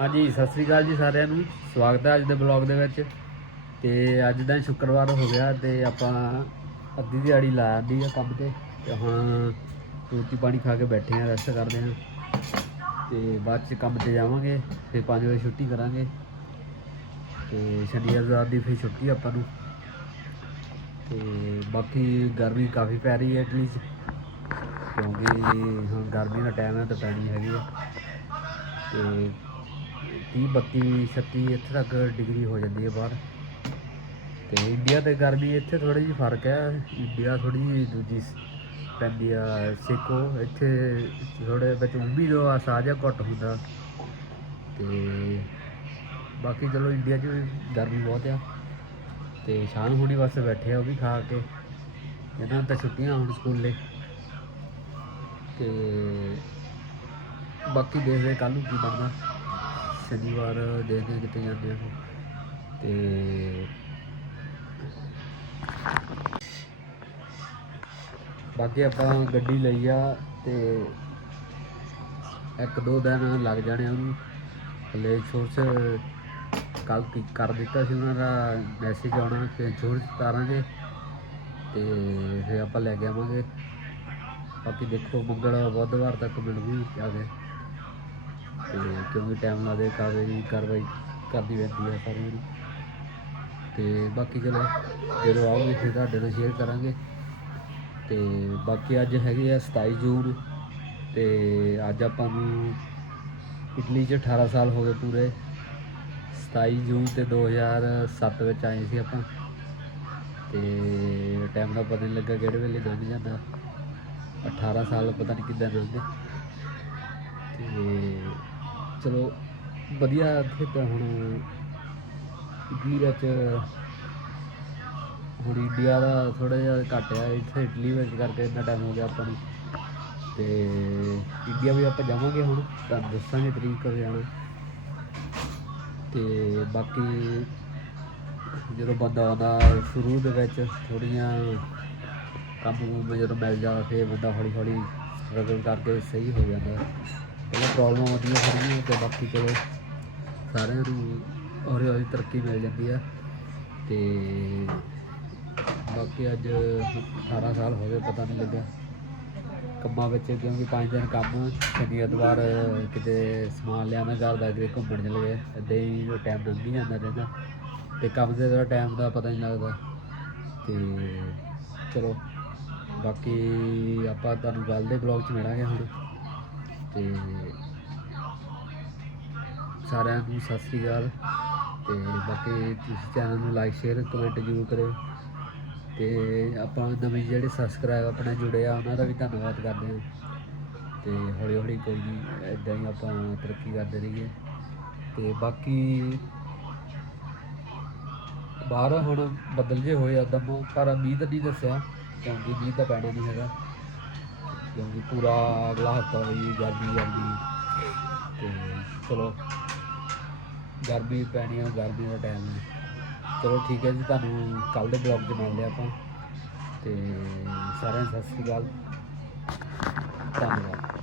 ਹਾਂਜੀ, ਸਤਿ ਸ੍ਰੀ ਅਕਾਲ ਜੀ ਸਾਰਿਆਂ ਨੂੰ। ਸਵਾਗਤ ਹੈ ਅੱਜ ਦੇ ਬਲੌਗ ਦੇ ਵਿੱਚ। ਤੇ ਅੱਜ ਦਾ ਸ਼ੁੱਕਰਵਾਰ ਹੋ ਗਿਆ ਤੇ ਆਪਾਂ ਅੱਧੀ ਦਿਹਾੜੀ ਲਾ ਆਂਦੀ ਆ ਕੰਮ ਤੇ। ਤੇ ਹੁਣ ਰੋਟੀ ਪਾਣੀ ਖਾ ਕੇ ਬੈਠੇ ਆ ਰੈਸਟ ਕਰਦੇ ਆ। ਤੇ ਬਾਅਦ ਚ ਕੰਮ ਤੇ ਜਾਵਾਂਗੇ, ਫਿਰ 5 ਵਜੇ ਛੁੱਟੀ ਕਰਾਂਗੇ। ਤੇ ਸ਼ਨੀਵਾਰ ਦੀ ਫਿਰ ਛੁੱਟੀ ਆਪਾਂ ਨੂੰ। ਤੇ ਬਾਕੀ ਗਰਮੀ ਕਾਫੀ ਪੈ ਰਹੀ ਹੈ ਇਟਲੀ 'ਚ। ਕਿਉਂਕਿ ਹੁਣ ਗਰਮੀ ਦਾ ਟਾਈਮ ਹੈ ਤਾਂ ਪੈਣੀ ਹੈਗੀ ਆ। ਤੇ 30 32 36 ਇੱਥੇ ਤੱਕ ਡਿਗਰੀ ਹੋ ਜਾਂਦੀ ਹੈ ਬਾਹਰ। ਤੇ ਇੰਡੀਆ ਤੇ ਗਰਮੀ ਇੱਥੇ ਥੋੜੀ ਜਿਹੀ ਫ਼ਰਕ ਹੈ। ਇੰਡੀਆ ਥੋੜੀ ਜਿਹੀ ਦੂਜੀ ਪੈਂਦੀ ਆ ਸੇਕੋ। ਇੱਥੇ ਥੋੜੇ ਵਿੱਚ ਉਮੀ ਜੋ ਆ ਜਿਹਾ ਘੱਟ ਹੁੰਦਾ। ਤੇ ਬਾਕੀ ਚਲੋ ਇੰਡੀਆ 'ਚ ਵੀ ਗਰਮੀ ਬਹੁਤ ਆ। ਤੇ ਸ਼ਾਮ ਹੋਣੀ ਵਾਸਤੇ ਬੈਠੇ ਆ, ਉਹ ਵੀ ਖਾ ਕੇ। ਇਹਨਾਂ ਤਾਂ ਛੁੱਟੀਆਂ ਹੁਣ ਸਕੂਲੇ। ਤੇ ਬਾਕੀ ਦੇਖਦੇ ਕੱਲ ਨੂੰ ਕੀ ਬਣਦਾ। ਸ਼ਨੀਵਾਰ ਦੇਖਦੇ ਕਿਤੇ ਜਾਂਦੇ ਆ ਤੇ ਬਾਕੀ ਆਪਾਂ ਗੱਡੀ ਲਈ ਆ ਤੇ ਇੱਕ ਦੋ ਦਿਨ ਲੱਗ ਜਾਣੇ ਉਹਨੂੰ। ਹਲੇ ਸ਼ੋਰਸ ਕੱਲ ਕਰ ਦਿੱਤਾ ਸੀ ਉਹਨਾਂ ਦਾ ਮੈਸੇਜ ਆਉਣਾ ਕਿ ਜੋਰ ਤਾਰਾਂਗੇ ਤੇ ਫਿਰ ਆਪਾਂ ਲੈ ਕੇ ਆਵਾਂਗੇ। ਬਾਕੀ ਦੇਖੋ ਮੰਗਲ ਬੁੱਧਵਾਰ ਤੱਕ ਮਿਲੂਗੀ ਆ ਕੇ। ਤੇ ਕਿਉਂਕਿ ਟਾਈਮ ਲੱਗਦੇ ਕਾਗਜ਼ੀ ਕਾਰਵਾਈ ਕਰਦੀ ਰਹਿੰਦੀ ਹੈ ਸਾਰੀ ਨੂੰ ਤੇ ਬਾਕੀ ਚਲੋ, ਜਦੋਂ ਆਉਗੇ ਫਿਰ ਤੁਹਾਡੇ ਨਾਲ ਸ਼ੇਅਰ ਕਰਾਂਗੇ। ਤੇ ਬਾਕੀ ਅੱਜ ਹੈਗੇ ਆ 27 ਜੂਨ ਤੇ ਅੱਜ ਆਪਾਂ ਨੂੰ ਇਟਲੀ 'ਚ 18 ਸਾਲ ਹੋ ਗਏ ਪੂਰੇ। 27 ਜੂਨ ਤੇ 2007 ਵਿੱਚ ਆਏ ਸੀ ਆਪਾਂ। ਤੇ ਟਾਈਮ ਦਾ ਪਤਾ ਨਹੀਂ ਲੱਗਾ ਕਿਹੜੇ ਵੇਲੇ ਲੰਘ ਜਾਂਦਾ। 18 ਸਾਲ ਪਤਾ ਨਹੀਂ ਕਿੱਦਾਂ ਲੰਘੇ ਤੇ ਚਲੋ, ਵਧੀਆ ਇੱਥੇ ਤਾਂ ਹੁਣ ਇਟਲੀ ਵਿੱਚ ਹੁਣ ਇੰਡੀਆ ਦਾ ਥੋੜਾ ਜਿਹਾ ਘੱਟ ਆ, ਇੱਥੇ ਇਟਲੀ ਵਿੱਚ ਕਰਕੇ ਇੰਨਾ ਟਾਈਮ ਹੋ ਗਿਆ ਆਪਾਂ ਨੂੰ। ਤੇ ਇੰਡੀਆ ਵੀ ਆਪਾਂ ਜਾਵਾਂਗੇ ਹੁਣ ਤੁਹਾਨੂੰ ਦੱਸਾਂਗੇ ਤਰੀਕ ਕਦੋਂ ਜਾਣਾ। ਤੇ ਬਾਕੀ ਜਦੋਂ ਬੰਦਾ ਆਉਂਦਾ ਸ਼ੁਰੂ ਦੇ ਵਿੱਚ ਥੋੜੀਆਂ ਕੰਮ ਕੁੰਮ ਜਦੋਂ ਮਿਲ ਜਾਵੇ ਫਿਰ ਬੰਦਾ ਹੌਲੀ ਹੌਲੀ ਸਟਰਗਲ ਕਰਕੇ ਸਹੀ ਹੋ ਜਾਂਦਾ। ਪਹਿਲਾਂ ਪ੍ਰੋਬਲਮ ਆਉਂਦੀਆਂ ਥੋੜ੍ਹੀਆਂ ਤੇ ਬਾਕੀ ਚਲੋ ਸਾਰਿਆਂ ਨੂੰ ਹੌਲੀ ਹੌਲੀ ਤਰੱਕੀ ਮਿਲ ਜਾਂਦੀ ਆ। ਤੇ ਬਾਕੀ ਅੱਜ 18 ਸਾਲ ਹੋ ਗਏ, ਪਤਾ ਨਹੀਂ ਲੱਗਾ ਕੰਮਾਂ ਵਿੱਚ ਕਿਉਂਕਿ ਪੰਜ ਦਿਨ ਕੰਮ ਸ਼ਨੀ ਐਤਵਾਰ ਕਿਤੇ ਸਮਾਨ ਲਿਆਉਣਾ ਘਰ ਦਾ ਕਿਤੇ ਘੁੰਮਣ ਚਲੇ ਗਏ। ਏਦਾਂ ਹੀ ਜੋ ਟਾਈਮ ਲੰਘ ਹੀ ਜਾਂਦਾ ਰਹਿੰਦਾ। ਤੇ ਕੰਮ ਦੇ ਦਾ ਟਾਈਮ ਦਾ ਪਤਾ ਨਹੀਂ ਲੱਗਦਾ। ਤੇ ਚਲੋ, ਬਾਕੀ ਆਪਾਂ ਤੁਹਾਨੂੰ ਗੱਲ ਦੇ ਬਲੌਗ 'ਚ ਮਿਲਾਂਗੇ ਹੁਣ। ਤੇ ਸਾਰਿਆਂ ਨੂੰ ਸਤਿ ਸ੍ਰੀ ਅਕਾਲ। ਤੇ ਬਾਕੀ ਤੁਸੀਂ ਚੈਨਲ ਨੂੰ ਲਾਈਕ ਸ਼ੇਅਰ ਕਮੈਂਟ ਜ਼ਰੂਰ ਕਰਿਓ। ਤੇ ਆਪਾਂ ਨਵੇਂ ਜਿਹੜੇ ਸਬਸਕ੍ਰਾਈਬ ਆਪਣੇ ਜੁੜੇ ਆ, ਉਹਨਾਂ ਦਾ ਵੀ ਧੰਨਵਾਦ ਕਰਦੇ ਹਾਂ ਤੇ ਹੌਲੀ ਹੌਲੀ ਕੋਈ ਨਹੀਂ ਇਦਾਂ ਹੀ ਆਪਾਂ ਤਰੱਕੀ ਕਰਦੇ ਰਹੀਏ। ਤੇ ਬਾਕੀ ਬਾਹਰ ਹੁਣ ਬਦਲ ਜੇ ਹੋਏ ਆ, ਦਮ ਪਰ ਮੀਂਹ ਤਾਂ ਨਹੀਂ ਦੱਸਿਆ, ਕਿਉਂਕਿ ਮੀਂਹ ਤਾਂ ਪੈਣਾ ਨਹੀਂ ਹੈਗਾ। ਕਿਉਂਕਿ ਪੂਰਾ ਅਗਲਾ ਹਫਤਾ ਵੀ ਗਰਮੀ ਆਉਂਦੀ ਤੇ ਚਲੋ, ਗਰਮੀ ਪੈਣੀ ਆ, ਗਰਮੀ ਦਾ ਟਾਈਮ ਹੈ ਚਲੋ ਠੀਕ ਹੈ ਜੀ, ਤੁਹਾਨੂੰ ਕੱਲ ਦੇ ਬਲੌਗ 'ਚ ਮਿਲਦੇ ਆਪਾਂ। ਤੇ ਸਾਰਿਆਂ ਨੂੰ ਸਤਿ ਸ਼੍ਰੀ ਅਕਾਲ। ਧੰਨਵਾਦ।